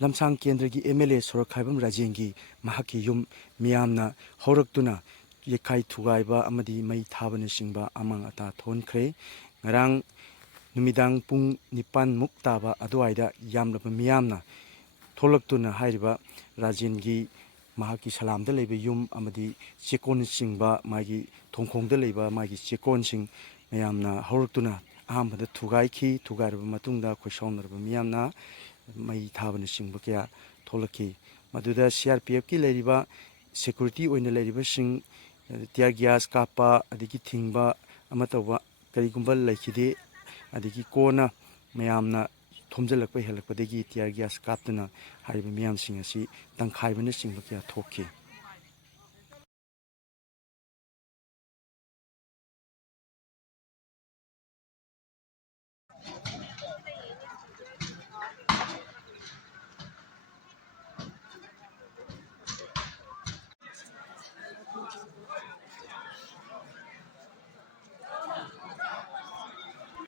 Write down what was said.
ꯂꯝꯁꯥꯡ ꯀꯦꯟꯗ꯭ꯔꯒꯤ MLA ꯁꯣꯔꯣꯛꯈꯥꯏꯕꯝ ꯔꯥꯖꯦꯟꯒꯤ ꯃꯍꯥꯛꯀꯤ ꯌꯨꯝ ꯃꯤꯌꯥꯝꯅ ꯍꯧꯔꯛꯇꯨꯅ ꯌꯩꯈꯥꯏ ꯊꯨꯒꯥꯏꯕ ꯑꯃꯗꯤ ꯃꯩ ꯊꯥꯕꯅꯆꯤꯡꯕ ꯑꯃꯥꯡ ꯑꯇꯥ ꯊꯣꯛꯍꯟꯈ꯭ꯔꯦ꯫ ꯉꯔꯥꯡ ꯅꯨꯃꯤꯗꯥꯡ ꯄꯨꯡ 9 ꯇꯥꯕ ꯑꯗꯨꯋꯥꯏꯗ ꯌꯥꯝꯂꯕ ꯃꯤꯌꯥꯝꯅ ꯊꯣꯛꯂꯛꯇꯨꯅ ꯍꯥꯏꯔꯤꯕ ꯔꯥꯖꯦꯟꯒꯤ ꯃꯍꯥꯛꯀꯤ ꯁꯂꯥꯝꯗ ꯂꯩꯕ ꯌꯨꯝ ꯑꯃꯗꯤ ꯆꯦꯛꯀꯣꯟꯅꯆꯤꯡꯕ ꯃꯥꯒꯤ ꯊꯣꯡꯈꯣꯡꯗ ꯂꯩꯕ ꯃꯥꯒꯤ ꯆꯦꯛꯀꯣꯟꯁꯤꯡ ꯃꯌꯥꯝꯅ ꯍꯧꯔꯛꯇꯨꯅ ꯑꯍꯥꯟꯕꯗ ꯊꯨꯒꯥꯏꯈꯤ꯫ ꯊꯨꯒꯥꯏꯔꯕ ꯃꯇꯨꯡꯗ ꯈꯣꯏꯁꯥꯎꯅꯔꯕ ꯃꯤꯌꯥꯝꯅ ꯃꯩ ꯊꯥꯕꯅꯆꯤꯡꯕ ꯀꯌꯥ ꯊꯣꯛꯂꯛꯈꯤ꯫ ꯃꯗꯨꯗ CRPFꯀꯤ ꯂꯩꯔꯤꯕ ꯁꯦꯀ꯭ꯌꯨꯔꯤꯇꯤ ꯑꯣꯏꯅ ꯂꯩꯔꯤꯕꯁꯤꯡ ꯇꯤꯌꯔ ꯒ꯭ꯌꯥꯁ ꯀꯥꯞꯄ ꯑꯗꯒꯤ ꯊꯤꯡꯕ ꯑꯃ ꯇꯧꯕ ꯀꯔꯤꯒꯨꯝꯕ ꯂꯩꯈꯤꯗꯦ꯫ ꯑꯗꯒꯤ ꯀꯣꯟꯅ ꯃꯌꯥꯝꯅ ꯊꯣꯝꯖꯤꯜꯂꯛꯄ ꯍꯦꯜꯂꯛꯄꯗꯒꯤ ꯇꯤꯌꯔ ꯒ꯭ꯌꯥꯁ ꯀꯥꯞꯇꯨꯅ ꯍꯥꯏꯔꯤꯕ ꯃꯤꯌꯥꯝꯁꯤꯡ ꯑꯁꯤ ꯇꯪꯈꯥꯏꯕꯅꯆꯤꯡꯕ ꯀꯌꯥ ꯊꯣꯛꯈꯤ꯫